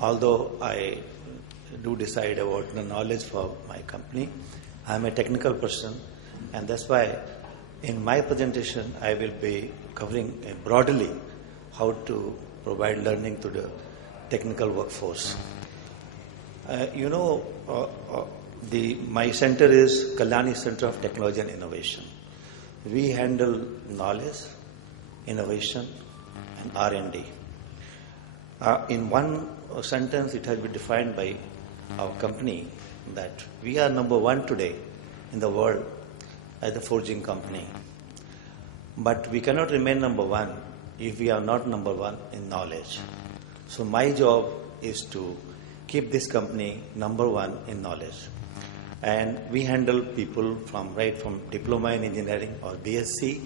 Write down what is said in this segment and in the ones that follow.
although I do decide about the knowledge for my company, I am a technical person, and that's why in my presentation I will be covering broadly how to provide learning to the technical workforce. My center is Kalyani Center of Technology and Innovation. We handle knowledge, innovation, and R&D. In one sentence, it has been defined by our company that we are number one today in the world as a forging company. But we cannot remain number one if we are not number one in knowledge. So my job is to keep this company number one in knowledge. And we handle people from diploma in engineering or BSc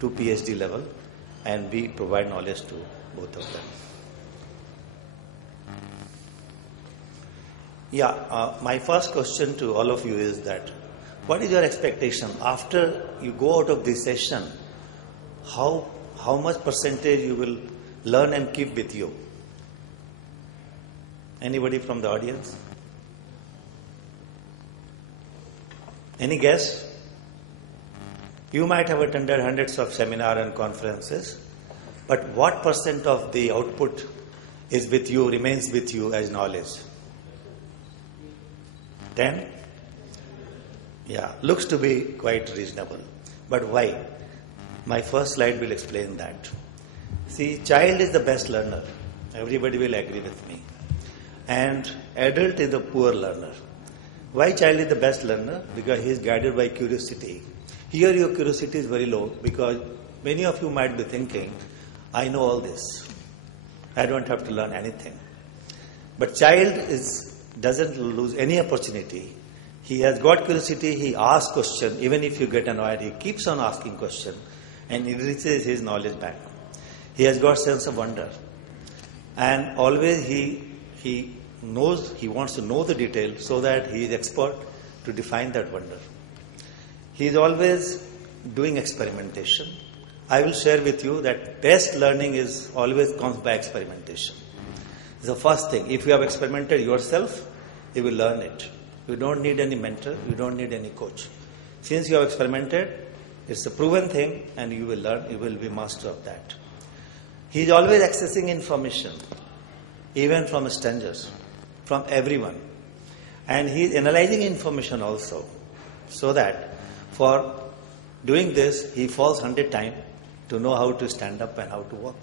to PhD level, and we provide knowledge to both of them. My first question to all of you is that what is your expectation after you go out of this session? How much percentage you will learn and keep with you? Anybody from the audience? Any guess? You might have attended hundreds of seminars and conferences, but what percent of the output is with you, remains with you as knowledge? 10? Yeah, looks to be quite reasonable. But why? My first slide will explain that. See, child is the best learner. Everybody will agree with me. And adult is the poor learner. Why child is the best learner? Because he is guided by curiosity. Here your curiosity is very low because many of you might be thinking, I know all this. I don't have to learn anything. But child doesn't lose any opportunity. He has got curiosity, he asks questions. Even if you get annoyed, he keeps on asking questions and enriches his knowledge back. He has got sense of wonder. And always he knows, he wants to know the detail so that he is expert to define that wonder. He is always doing experimentation. I will share with you that best learning is always comes by experimentation. It's the first thing. If you have experimented yourself, you will learn it. You don't need any mentor, you don't need any coach. Since you have experimented, it's a proven thing and you will learn, you will be master of that. He is always accessing information, even from strangers, from everyone. And he is analyzing information also, so that for doing this, he falls 100 times to know how to stand up and how to walk.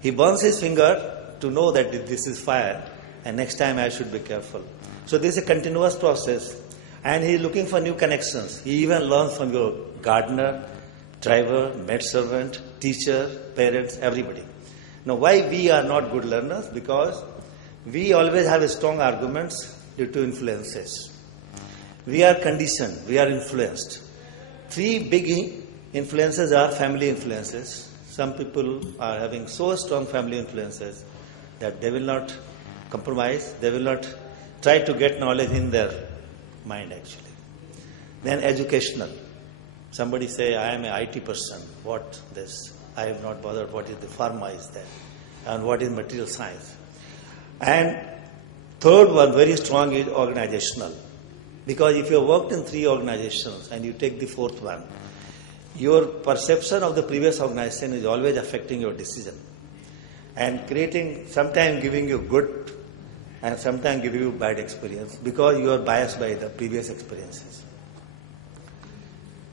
He burns his finger to know that this is fire and next time I should be careful. So this is a continuous process and he is looking for new connections. He even learns from your gardener, driver, maidservant, teacher, parents, everybody. Now why we are not good learners? Because we always have strong arguments due to influences. We are conditioned, we are influenced. 3 big influences are family influences. Some people are having so strong family influences that they will not compromise, they will not try to get knowledge in their mind actually. Then educational. Somebody say, I am an IT person, what this? I have not bothered what is the pharma is there and what is material science. And third one, very strong, is organizational. Because if you have worked in 3 organizations and you take the 4th one, your perception of the previous organization is always affecting your decision and creating, sometimes giving you good and sometimes giving you bad experience because you are biased by the previous experiences.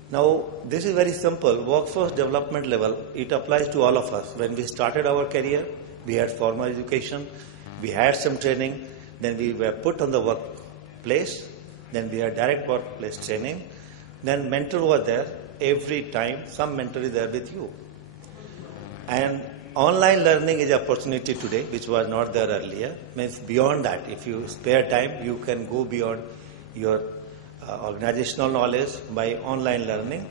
Now, this is very simple. Workforce development level, it applies to all of us. When we started our career, we had formal education, we had some training, then we were put on the workplace, then we had direct workplace training, then mentor was there. Every time some mentor is there with you. And online learning is an opportunity today, which was not there earlier. Means beyond that, if you spare time, you can go beyond your organizational knowledge by online learning.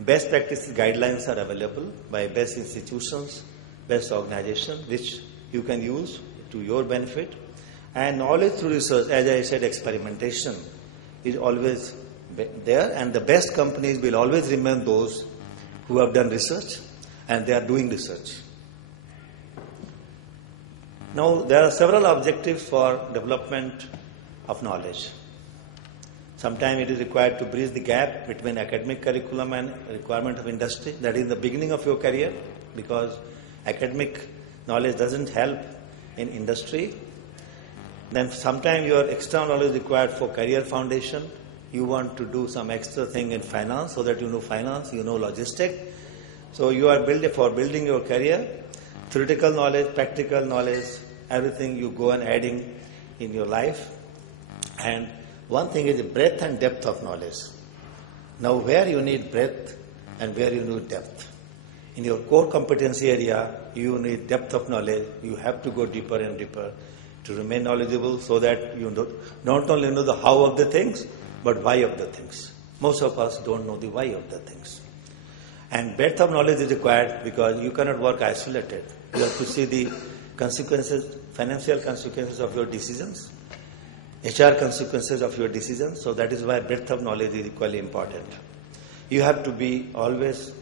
Best practices guidelines are available by best institutions, best organizations, which you can use to your benefit. And knowledge through research, as I said, experimentation is always there, and the best companies will always remain those who have done research and they are doing research. Now, there are several objectives for development of knowledge. Sometimes it is required to bridge the gap between academic curriculum and requirement of industry. That is the beginning of your career, because academic knowledge doesn't help in industry. Then sometimes your external knowledge is required for career foundation. You want to do some extra thing in finance, so that you know finance, you know logistics. So you are building your career. Theoretical knowledge, practical knowledge, everything you go on adding in your life. And one thing is the breadth and depth of knowledge. Now, where you need breadth and where you need depth. In your core competency area, you need depth of knowledge. You have to go deeper and deeper to remain knowledgeable, so that you not only know the how of the things, but why of the things. Most of us don't know the why of the things. And breadth of knowledge is required because you cannot work isolated. You have to see the consequences, financial consequences of your decisions, HR consequences of your decisions. So that is why breadth of knowledge is equally important. You have to be always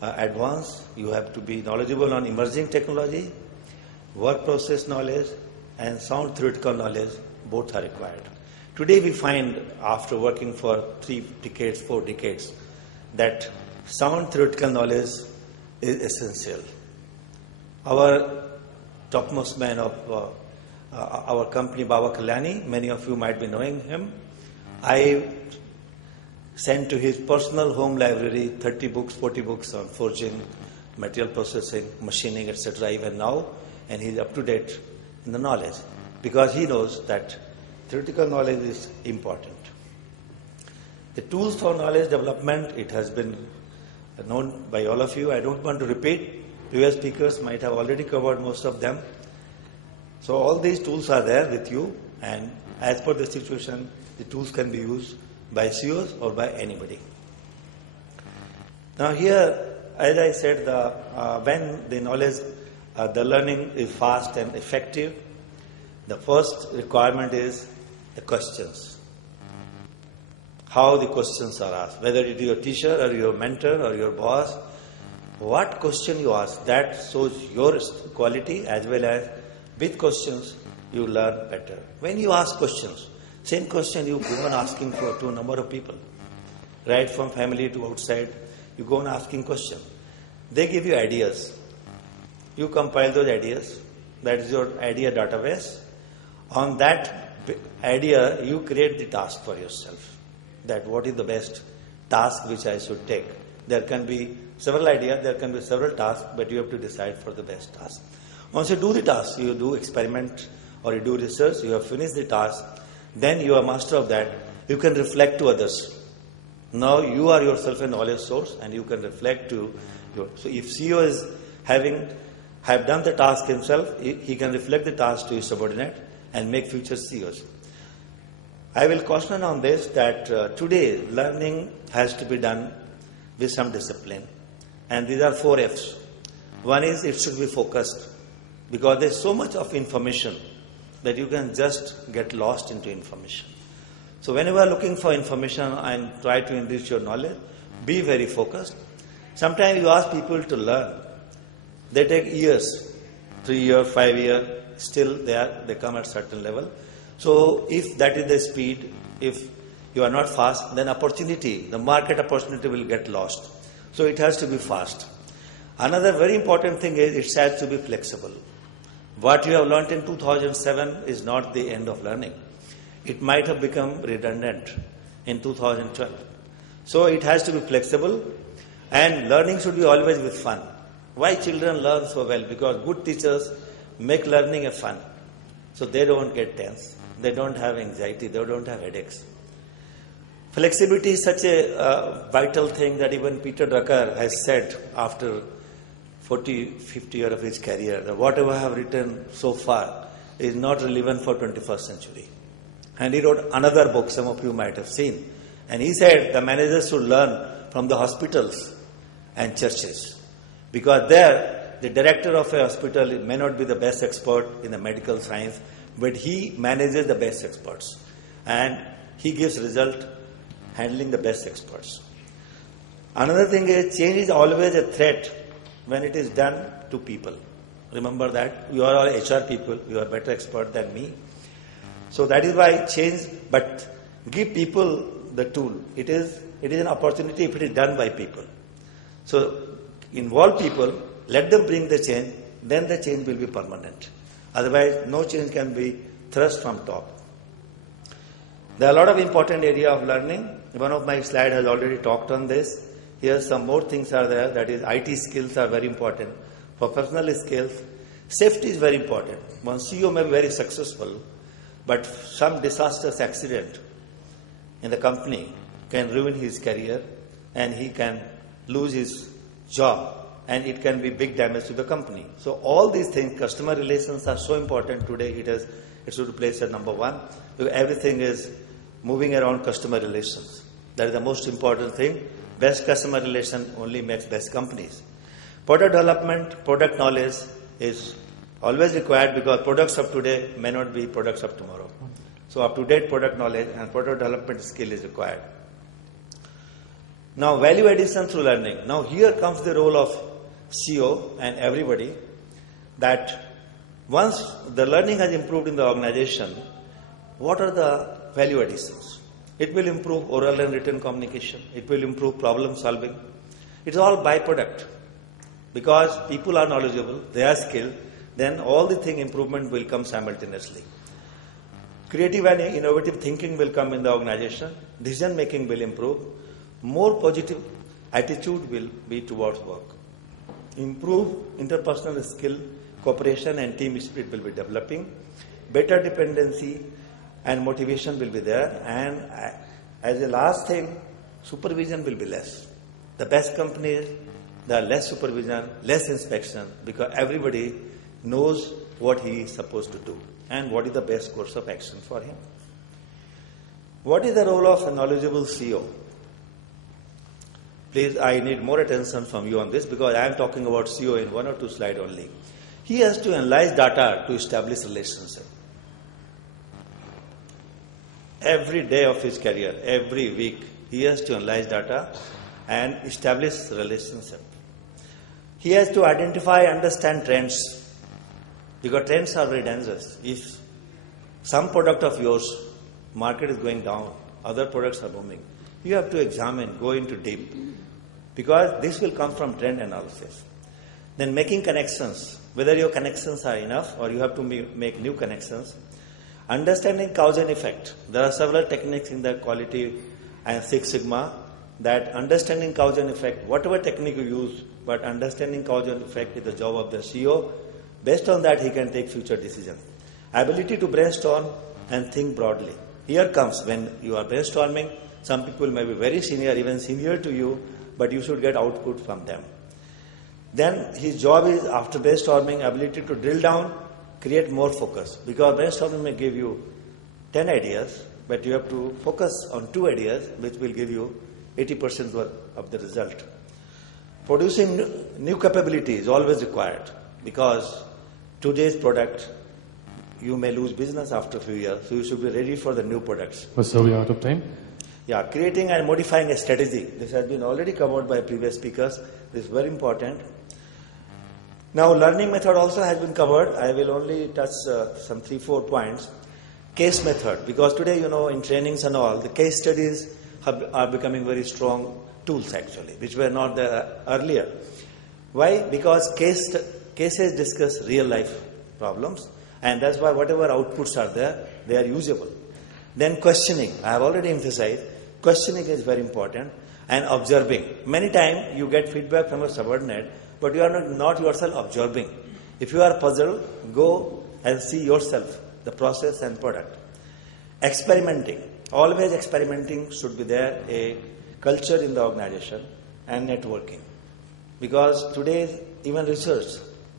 advanced. You have to be knowledgeable on emerging technology, work process knowledge, and sound theoretical knowledge. Both are required. Today we find, after working for 3 decades, 4 decades, that sound theoretical knowledge is essential. Our topmost man of our company, Baba Kalyani, many of you might be knowing him. I sent to his personal home library 30 books, 40 books on forging, material processing, machining, etc. even now, and he is up to date in the knowledge, because he knows that theoretical knowledge is important. The tools for knowledge development, it has been known by all of you. I don't want to repeat. Previous speakers might have already covered most of them. So all these tools are there with you, and as per the situation, the tools can be used by CEOs or by anybody. Now here, as I said, when the knowledge, the learning is fast and effective, the first requirement is the questions. How the questions are asked, whether it is your teacher or your mentor or your boss, what question you ask, that shows your quality, as well as with questions you learn better. When you ask questions, same question you go on asking to a number of people, right from family to outside, you go on asking questions. They give you ideas. You compile those ideas. That is your idea database. On that idea, you create the task for yourself. That what is the best task which I should take. There can be several ideas, there can be several tasks, but you have to decide for the best task. Once you do the task, you do experiment or you do research, you have finished the task, then you are master of that, you can reflect to others. Now you are yourself a knowledge source, and you can reflect to your. So if CEO is have done the task himself, he can reflect the task to his subordinate and make future CEOs. I will caution on this that today learning has to be done with some discipline, and these are 4 F's. One is it should be focused, because there is so much of information that you can just get lost into information. So whenever you are looking for information and try to enrich your knowledge, be very focused. Sometimes you ask people to learn. They take years, 3 years, 5 years, still they come at certain level. So if that is the speed, if you are not fast, then opportunity, the market opportunity will get lost. So it has to be fast. Another very important thing is it has to be flexible. What you have learnt in 2007 is not the end of learning. It might have become redundant in 2012. So it has to be flexible, and learning should be always with fun. Why children learn so well? Because good teachers make learning a fun. So they don't get tense. They don't have anxiety. They don't have headaches. Flexibility is such a vital thing that even Peter Drucker has said after 40, 50 years of his career, that whatever I have written so far is not relevant for 21st century. And he wrote another book, some of you might have seen. And he said the managers should learn from the hospitals and churches. Because there, the director of a hospital may not be the best expert in the medical science, but he manages the best experts. And he gives result handling the best experts. Another thing is change is always a threat when it is done to people. Remember that. You are all HR people. You are better expert than me. So that is why change, but give people the tool. It is an opportunity if it is done by people. So involve people, let them bring the change, then the change will be permanent. Otherwise, no change can be thrust from top. There are a lot of important area of learning. One of my slides has already talked on this. Here some more things are there. That is, IT skills are very important. Professional skills. Safety is very important. One CEO may be very successful, but some disastrous accident in the company can ruin his career and he can lose his job and it can be big damage to the company. So all these things, customer relations are so important today. It should be placed at number one because everything is moving around customer relations. That is the most important thing. Best customer relation only makes best companies. Product development, product knowledge is always required because products of today may not be products of tomorrow. So up-to-date product knowledge and product development skill is required. Now value addition through learning. Now here comes the role of CEO and everybody, that once the learning has improved in the organization, what are the value additions? It will improve oral and written communication. It will improve problem solving. It's all byproduct. Because people are knowledgeable, they are skilled, then all the thing improvement will come simultaneously. Creative and innovative thinking will come in the organization. Decision making will improve. More positive attitude will be towards work. Improve interpersonal skill, cooperation and team spirit will be developing. Better dependency and motivation will be there. And as a last thing, supervision will be less. The best companies, there are less supervision, less inspection, because everybody knows what he is supposed to do and what is the best course of action for him. What is the role of a knowledgeable CEO? Please, I need more attention from you on this because I am talking about CEO in one or two slides only. He has to analyze data to establish relationship. Every day of his career, every week, he has to analyze data and establish relationship. He has to identify, understand trends, because trends are very dangerous. If some product of yours, market is going down, other products are booming, you have to examine, go into deep, because this will come from trend analysis. Then making connections, whether your connections are enough or you have to make new connections. Understanding cause and effect. There are several techniques in the quality and Six Sigma that understanding cause and effect, whatever technique you use, but understanding cause and effect is the job of the CEO. Based on that, he can take future decisions. Ability to brainstorm and think broadly. Here comes when you are brainstorming, some people may be very senior, even senior to you, but you should get output from them. Then his job is, after brainstorming, ability to drill down, create more focus. Because brainstorming may give you 10 ideas, but you have to focus on 2 ideas, which will give you 80% of the result. Producing new capability is always required, because today's product, you may lose business after a few years, so you should be ready for the new products. So we are out of time. Yeah, creating and modifying a strategy. This has been already covered by previous speakers. This is very important. Now, learning method also has been covered. I will only touch some 3-4 points. Case method, because today, in trainings and all, the case studies are becoming very strong tools actually, which were not there earlier. Why? Because cases discuss real life problems, and that's why whatever outputs are there, they are usable. Then questioning, I have already emphasized, questioning is very important, and observing. Many times you get feedback from a subordinate, but you are not yourself observing. If you are puzzled, go and see yourself, the process and product. Experimenting. Always experimenting should be there, a culture in the organization, and networking. Because today, even research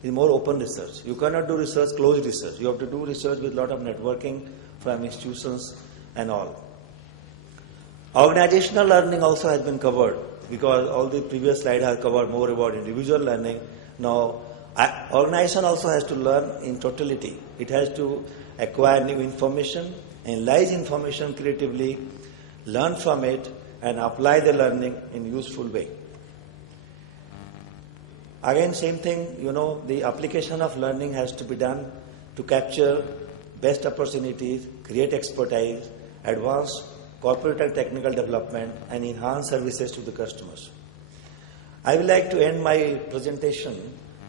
is more open research. You cannot do research, closed research. You have to do research with a lot of networking from institutions and all. Organizational learning also has been covered, because all the previous slide has covered more about individual learning. Now, organization also has to learn in totality. It has to acquire new information, analyze information creatively, learn from it, and apply the learning in a useful way. Again, same thing, the application of learning has to be done to capture best opportunities, create expertise, advance corporate and technical development, and enhance services to the customers. I would like to end my presentation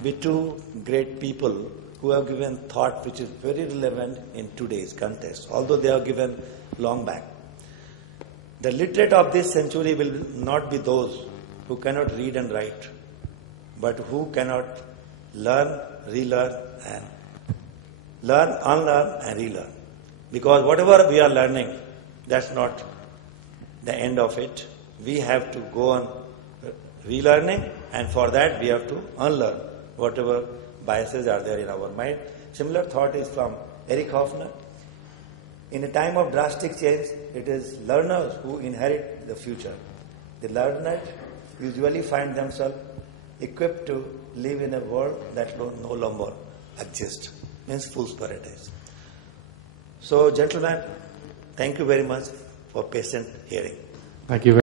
with two great people who have given thought which is very relevant in today's context, although they are given long back. The literate of this century will not be those who cannot read and write, but who cannot learn, relearn, and learn, unlearn, and relearn. Because whatever we are learning, that's not the end of it. We have to go on relearning, and for that we have to unlearn whatever biases are there in our mind. Similar thought is from Eric Hofner. In a time of drastic change, it is learners who inherit the future. The learners usually find themselves equipped to live in a world that no longer exists, means fool's paradise. So, gentlemen, thank you very much for patient hearing. Thank you.